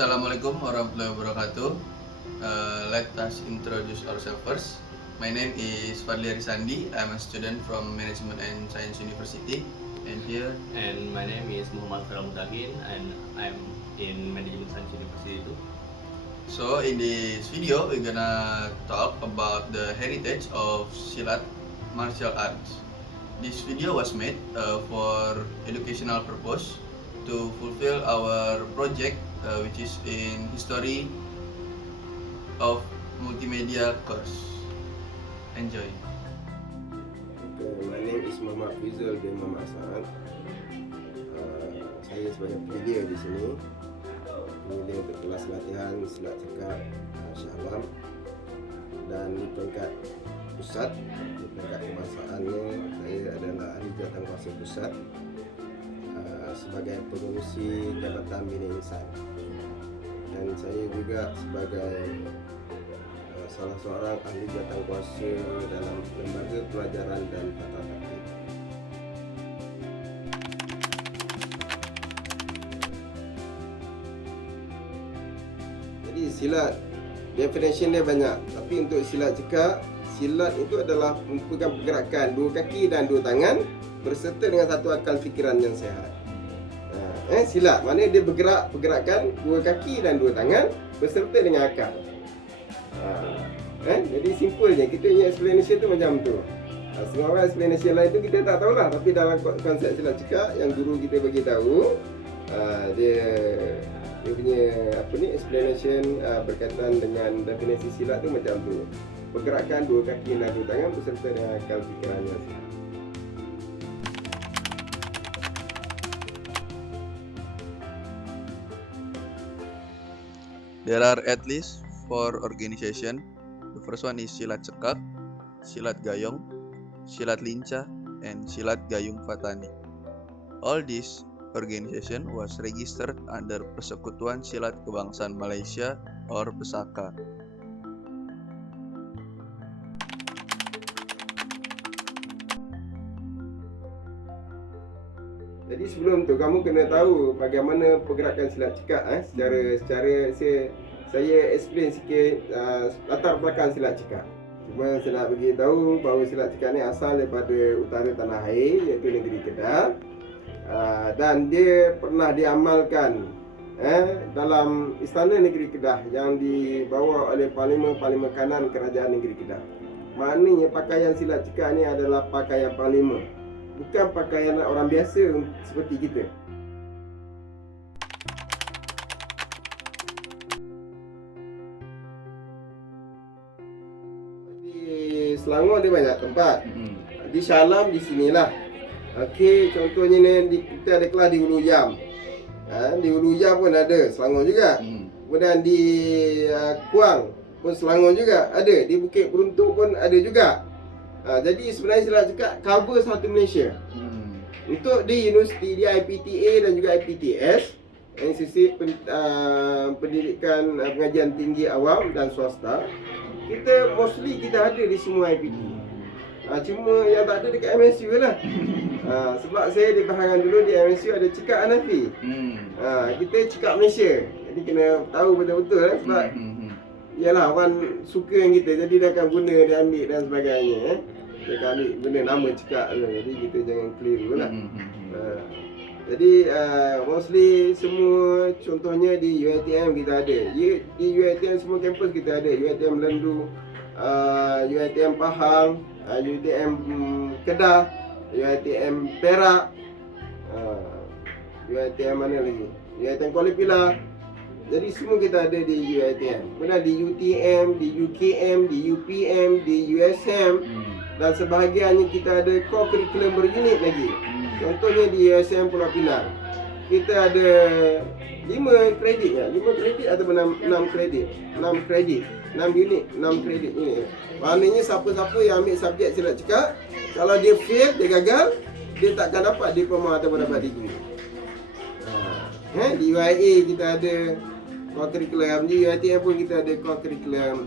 Assalamualaikum warahmatullahi wabarakatuh. Let us introduce ourselves first. My name is Fadli Arisandi. I'm a student from Management and Science University. And here, And my name is Muhammad Farah Mutagin, and I'm in Management Science University too. so in this video, we're gonna talk about the heritage of Silat martial arts. This video was made for educational purpose to fulfill our project, which is in history of multimedia course. Enjoy. Okay, my name is Muhammad Fizal bin Muhammad Hassan. Saya sebagai penyedia di sini, penyedia untuk kelas latihan silat cekak Shah Alam, dan di peringkat pusat, di peringkat kebangsaannya saya adalah ahli jawatankuasa pusat sebagai pengurusi Jabatan Bina Insan, dan saya juga sebagai salah seorang ahli jawatankuasa dalam lembaga pelajaran dan tata tertib. Jadi silat definition dia banyak, tapi untuk silat cekak, silat itu adalah merupakan pergerakan dua kaki dan dua tangan berserta dengan satu akal fikiran yang sihat. Silat maknanya dia bergerak pergerakan dua kaki dan dua tangan berserta dengan akal. Jadi simple je, kita punya explanation tu macam tu. Semua orang explanation lain tu kita tak tahulah, tapi dalam konsep silat cekak yang guru kita bagi tahu, dia punya explanation berkaitan dengan definisi silat tu macam tu. Pergerakan dua kaki dan dua tangan berserta dengan akal fikiran yang sihat. There are at least 4 organizations. The first one is Silat Cekak, Silat Gayong, Silat Lincah, and Silat Gayung Fatani. All these organization was registered under Persekutuan Silat Kebangsaan Malaysia or Pesaka. Jadi sebelum tu kamu kena tahu bagaimana pergerakan silat cekak. Secara saya explain sikit latar belakang silat cekak. Cuma saya nak bagi tahu bahawa silat cekak ni asal daripada utara tanah air, iaitu negeri Kedah, dan dia pernah diamalkan dalam istana negeri Kedah yang dibawa oleh Parlimen Kanan Kerajaan Negeri Kedah. Maknanya pakaian silat cekak ni adalah pakaian Parlimen, bukan pakaian orang biasa seperti kita. Di Selangor dia banyak tempat. Di Shah Alam di sinilah. Okey, contohnya ni kita ada kelas di Hulu Jam. Di Hulu Jam pun ada, Selangor juga. Kemudian di Kuang pun Selangor juga ada. Di Bukit Beruntung pun ada juga. Jadi sebenarnya silat cekak cover satu Malaysia. Untuk di universiti, di IPTA dan juga IPTS, Institusi Pendidikan Pengajian Tinggi Awam dan Swasta, kita mostly kita ada di semua IPT. Cuma yang tak ada dekat MSU lah. Sebab saya di Bahangan dulu di MSU ada cekak Hanafi. Kita cekak Malaysia. Jadi kena tahu betul-betul sebab yalah orang suka yang kita, jadi dia akan guna, dia ambil dan sebagainya. Dia akan ambil guna nama cekak tu. Jadi kita jangan keliru lah. Jadi mostly semua, contohnya di UiTM kita ada. Di UiTM semua kampus kita ada. UiTM Lendu, UiTM Pahang, UiTM Kedah, UiTM Perak, UiTM mana lagi? UiTM Kuala Pilah. Jadi semua kita ada di UiTM. Kemudian di UTM, di UKM, di UPM, di USM, dan sebahagiannya kita ada core curriculum berunit lagi. Contohnya di USM Pulau Pinang, kita ada 5 kredit ya, 5 kredit atau 6 kredit, 6 kredit, 6 unit, 6 kredit ini. Maknanya siapa-siapa yang ambil subjek silat cekak, kalau dia fail, dia gagal, dia takkan dapat diploma atau dapat degree. Di UIA kita ada core curriculum, di UiTM pun kita ada core curriculum.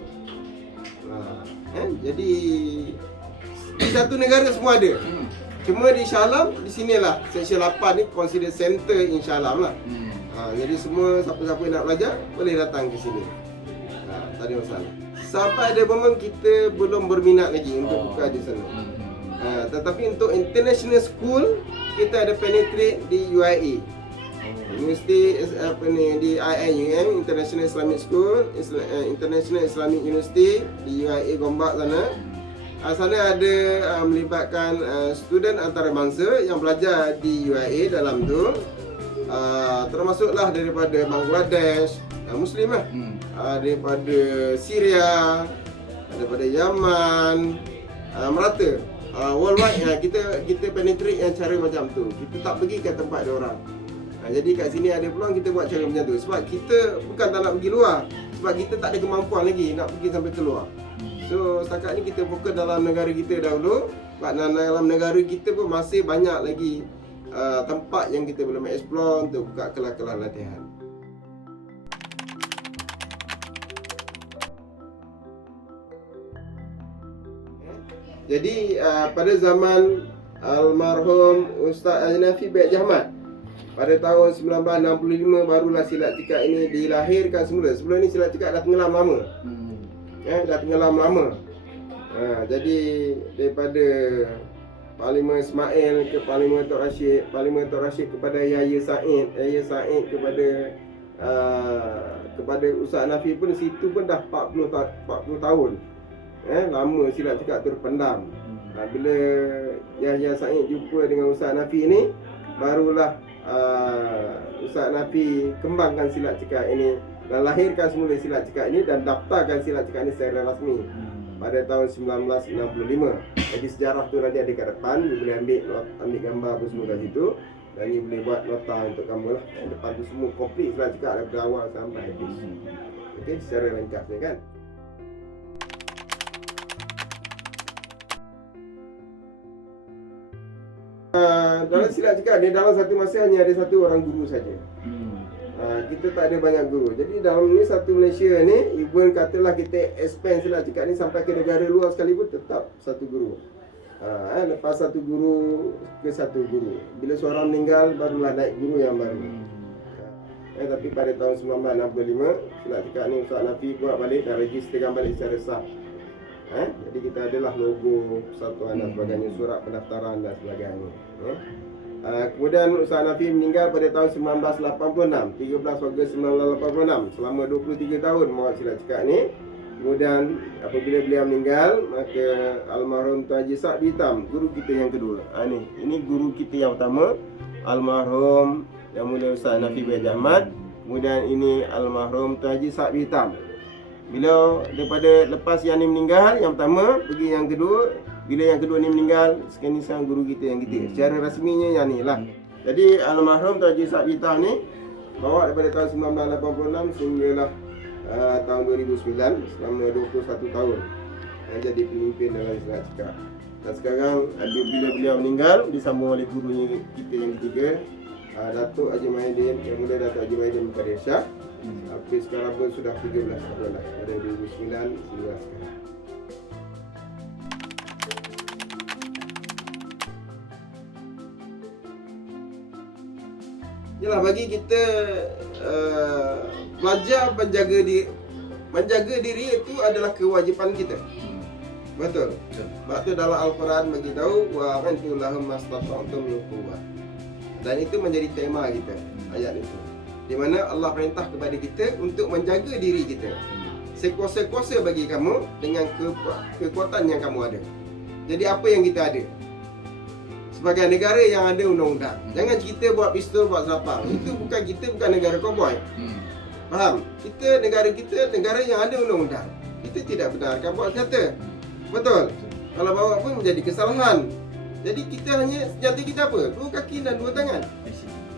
Jadi di satu negara semua ada. Cuma di Shah Alam, di sinilah Seksyen 8 ni consider center in Shah Alam lah. Jadi semua siapa-siapa yang nak belajar boleh datang ke sini. Tak ada masalah. Sampai ada momen kita belum berminat lagi untuk buka di sana. Tetapi untuk international school kita ada penetrate di UIA. Universiti di IIUM, International Islamic School, International Islamic University di UIA Gombak sana. Sana ada melibatkan student antarabangsa yang belajar di UIA dalam tu. Termasuklah daripada Bangladesh, Muslim lah, daripada Syria, daripada Yaman, merata. Worldwide kita penetrate yang cara macam tu. Kita tak pergi ke tempat dia orang. Jadi kat sini ada peluang kita buat cara macam tu. Sebab kita bukan tak nak pergi luar, sebab kita tak ada kemampuan lagi nak pergi sampai keluar. So setakat ni kita fokus dalam negara kita dahulu. Sebab dalam negara kita pun masih banyak lagi tempat yang kita belum explore untuk buka kelas-kelas latihan. Jadi pada zaman almarhum Ustaz Hanafi bin Ahmad, pada tahun 1965 barulah silat tikar ini dilahirkan semula. Sebelum ni silat tikar dah tenggelam lama. Dah tenggelam lama. Jadi daripada Parlimen Ismail ke Parlimen Tok Rashid, Parlimen Tok Rashid kepada Yahya Said kepada Ustaz Hanafi pun situ pun dah 40 tahun. Lama silat tikar terpendam. Bila Yahya Said jumpa dengan Ustaz Hanafi ni, barulah Ustaz Hanafi kembangkan silat cikak ini dan lahirkan semula silat cikak ini dan daftarkan silat cikak ini secara rasmi pada tahun 1965. Jadi sejarah tu nanti ada kat depan, you boleh ambil gambar apa semua kat situ dan you boleh buat nota untuk kamu lah. Depan tu semua komplit silat cikak daripada awal sampai habis. Okey, secara ringkasnya kan. Dalam silat cikak ni dalam satu masa hanya ada satu orang guru saja. Kita tak ada banyak guru. Jadi dalam ni satu Malaysia ni, even katalah kita expand silat cikak ni sampai ke negara luar sekalipun tetap satu guru. Lepas satu guru ke satu guru. Bila seorang meninggal barulah naik guru yang baru. Tapi pada tahun 1965 silat cikak ni Ustaz Hanafi buat balik dan registerkan balik secara sah. Jadi kita adalah logo persatuan dan sebagainya, surat pendaftaran dan sebagainya. Kemudian Ustaz Hanafi meninggal pada tahun 1986, 13 Ogos 1986. Selama 23 tahun mewak silat cikak ni. Kemudian apabila beliau meninggal, maka almarhum Tuan Haji Sa'ad Hitam, guru kita yang kedua. Ini guru kita yang pertama, almarhum Yang Mulia Ustaz Hanafi bin Ahmad. Kemudian ini almarhum Tuan Haji Sa'ad Hitam. Bila daripada lepas yang ni meninggal, yang pertama pergi yang kedua. Bila yang kedua ni meninggal, sekarang ni sang guru kita yang ketiga. Secara rasminya yang ni lah. Jadi almarhum Tuan Haji Sa'ad Hitam ni bawa daripada tahun 1986 sehinggalah tahun 2009, selama 21 tahun jadi pemimpin dalam silat cikak. Dan sekarang bila beliau meninggal disambung oleh gurunya kita yang ketiga, Datuk Haji Mahidin, Yang Mulia Datuk Haji Mahidin Mukarrir Shah. Tapi sekarang pun sudah 13 tahun dah, dari 2009 hingga sekarang. Yalah, bagi kita belajar menjaga diri itu adalah kewajipan kita. Betul. Sebab tu dalam Al-Quran bagi tahu wa antu lahum mastata'tum min quwwah. Dan itu menjadi tema kita, ayat itu. Di mana Allah perintah kepada kita untuk menjaga diri kita. Sekuasa-kuasa bagi kamu dengan kekuatan yang kamu ada. Jadi apa yang kita ada? Sebagai negara yang ada undang-undang. Jangan kita buat pistol, buat serapang. Itu bukan negara cowboy. Faham? Negara kita negara yang ada undang-undang. Kita tidak benarkan buat senjata. Betul? Kalau bawa pun menjadi kesalahan. Jadi kita hanya senjata kita apa? 2 kaki dan 2 tangan.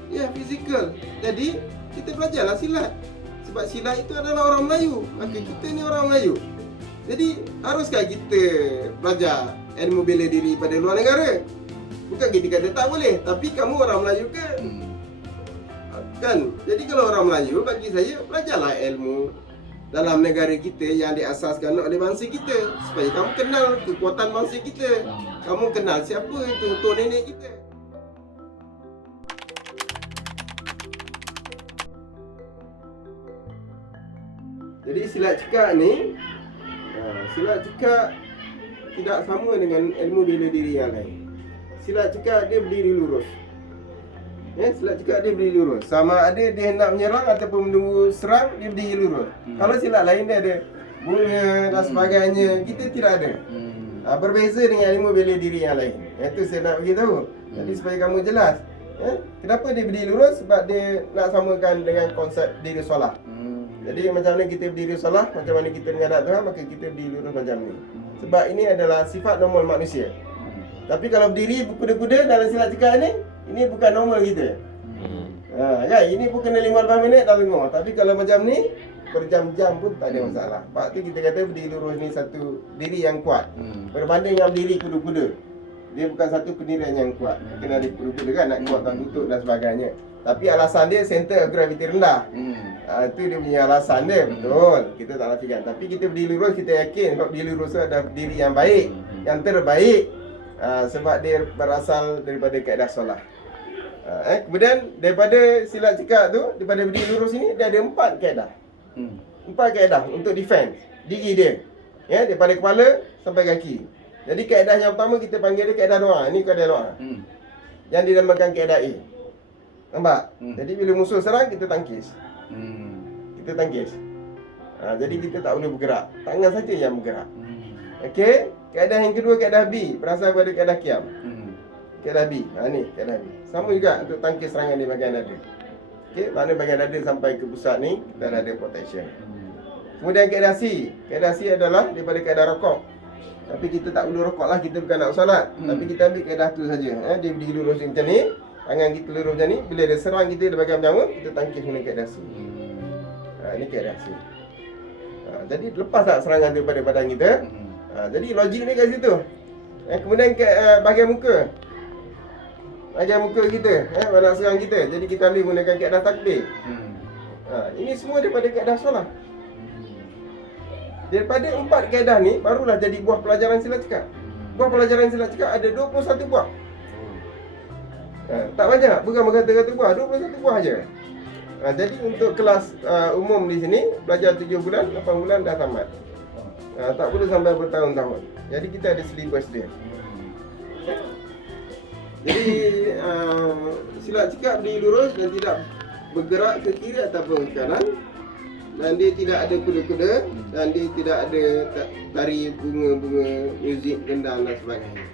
Ya, fizikal. Jadi kita belajarlah silat. Sebab silat itu adalah orang Melayu. Maka kita ni orang Melayu. Jadi haruskah kita belajar ilmu bela diri pada luar negara? Bukan kita kata tak boleh, tapi kamu orang Melayu ke? Kan? Jadi kalau orang Melayu, bagi saya belajarlah ilmu dalam negara kita yang diasaskan oleh bangsa kita, supaya kamu kenal kekuatan bangsa kita. Kamu kenal siapa itu tok nenek kita. Jadi silat cekak ni, silat cekak tidak sama dengan ilmu bela diri yang lain. Silat cekak dia berdiri lurus. Silat cekak dia berdiri lurus. Sama ada dia hendak menyerang ataupun menunggu serang, dia berdiri lurus. Kalau silat lain dia ada bunga dan sebagainya, kita tidak ada. Berbeza dengan ilmu bela diri yang lain. Itu saya nak beritahu. Jadi supaya kamu jelas. Kenapa dia berdiri lurus? Sebab dia nak samakan dengan konsep diri solat. Jadi macam mana kita berdiri solat, macam mana kita menghadap Tuhan, maka kita berdiri lurus macam ni. Sebab ini adalah sifat normal manusia. Tapi kalau berdiri berkuda-kuda dalam silat cekak ni, ini bukan normal kita. Kan? Ini pun kena 15 minit dah lengur. Tapi kalau macam ni, berjam-jam pun tak ada masalah. Sebab tu kita kata berdiri lurus ni satu diri yang kuat. Berbanding dengan berdiri kuda-kuda. Dia bukan satu pendirian yang kuat. Kena ada kuda-kuda kan, nak kuatkan lutut dan sebagainya. Tapi alasan dia center of gravity rendah. Itu dia punya alasan dia, betul. Kita tak nafikan. Tapi kita berdiri lurus, kita yakin sebab berdiri lurus tu adalah berdiri yang baik, yang terbaik. Sebab dia berasal daripada kaedah solat. Kemudian daripada silat cekak tu, daripada berdiri lurus ini, dia ada 4 kaedah. 4 kaedah untuk defense diri dia. Daripada kepala sampai kaki. Jadi kaedah yang pertama kita panggil dia kaedah doa. Ini kaedah doa. Yang dinamakan kaedah A. Nampak? Jadi bila musuh serang, kita tangkis. Kita tangkis. Jadi kita tak boleh bergerak. Tangan saja yang bergerak. Okey. Kaedah yang kedua, kaedah B, berasal daripada kaedah Qiyam. Kaedah B. Ni kaedah B. Sama juga untuk tangkis serangan di bahagian dada. Okey, mana bahagian dada sampai ke pusat ni, kita ada protection. Kemudian kaedah C. Kaedah C adalah daripada kaedah rokok. Tapi kita tak perlu rokok lah, kita bukan nak solat. Tapi kita ambil kaedah tu saja. Dia berdiri lurus macam ni, tangan kita lurus macam ni. Bila dia serang kita di bahagian pertama, kita tangkis guna kaedah C. Ini kaedah C. Jadi lepas tak serangan daripada badan kita. Jadi logik ni kat situ. Kemudian bahagian muka. Bahagian muka kita, nak serang kita. Jadi kita boleh gunakan kaedah takbir. Ini semua daripada kaedah solat. Daripada 4 kaedah ni, barulah jadi buah pelajaran silat cekak. Buah pelajaran silat cekak ada 21 buah. Tak banyak, bukan berkata-kata buah, 21 buah aja. Jadi untuk kelas umum di sini, belajar 7 bulan, 8 bulan dah tamat. Tak perlu sampai bertahun-tahun. Jadi kita ada syllabus dia. Jadi silat cekak berdiri lurus dan tidak bergerak ke kiri ataupun ke kanan. Dan dia tidak ada kuda-kuda. Dan dia tidak ada tari bunga-bunga, muzik, gendang dan sebagainya.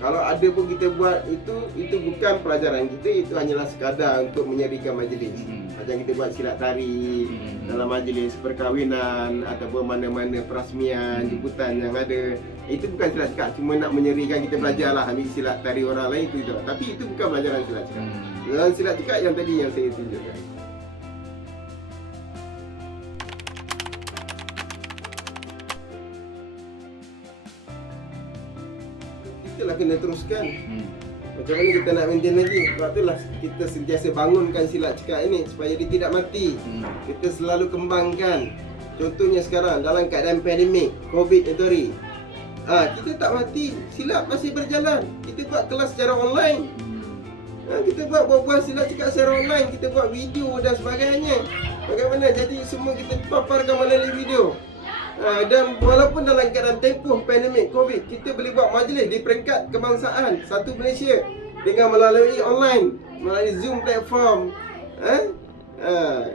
Kalau ada pun kita buat itu bukan pelajaran kita. Itu hanyalah sekadar untuk menyerikan majlis. Macam kita buat silat tari dalam majlis perkahwinan ataupun mana-mana perasmian, jemputan yang ada. Itu bukan silat cekak, cuma nak menyerikan kita belajarlah ambil silat tari orang lain itu. Tapi itu bukan pelajaran silat cekak. Dalam silat cekak yang tadi yang saya tunjukkan. Kita lah kena teruskan. Macam mana kita nak maintain lagi? Sebab itulah kita sentiasa bangunkan silat cekak ini supaya dia tidak mati. Kita selalu kembangkan. Contohnya sekarang dalam keadaan pandemik COVID ni, kita tak mati, silat masih berjalan. Kita buat kelas secara online. Kita buat silat cekak secara online. Kita buat video dan sebagainya. Bagaimana? Jadi semua kita paparkan melalui video. Dan walaupun dalam keadaan tempoh pandemik COVID, kita boleh buat majlis di peringkat kebangsaan satu Malaysia dengan melalui online, melalui Zoom platform.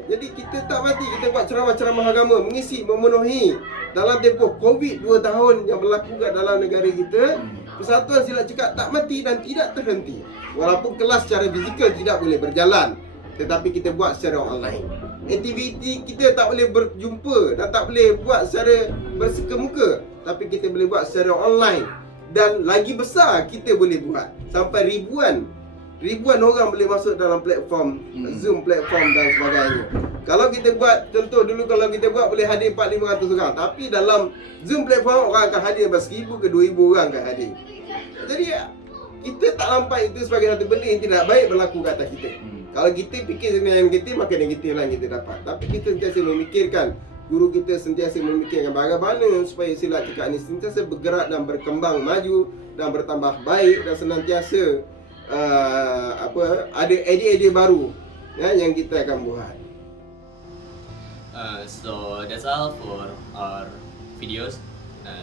Jadi kita tak mati, kita buat ceramah-ceramah agama, mengisi, memenuhi dalam tempoh COVID 2 tahun yang berlaku kat dalam negara kita. Persatuan Silat Cekak tak mati dan tidak terhenti. Walaupun kelas secara fizikal tidak boleh berjalan, tetapi kita buat secara online. Aktiviti kita tak boleh berjumpa dan tak boleh buat secara bersekemuka, tapi kita boleh buat secara online. Dan lagi besar kita boleh buat sampai ribuan orang boleh masuk dalam platform Zoom platform dan sebagainya. Kalau kita buat, contoh dulu kalau kita buat boleh hadir 400-500 orang, tapi dalam Zoom platform orang akan hadir 1,000 ke 2,000 orang akan hadir. Jadi kita tak nampak itu sebagai satu benda yang tidak baik berlaku kat atas kita. Kalau kita fikir yang negatif, maka negatif lah yang kita dapat. Tapi kita sentiasa memikirkan, guru kita sentiasa memikirkan bagaimana supaya silat cekak ini sentiasa bergerak dan berkembang maju dan bertambah baik dan senantiasa ada idea-idea baru yang kita akan buat. So that's all for our videos.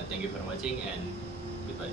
Thank you for watching and goodbye.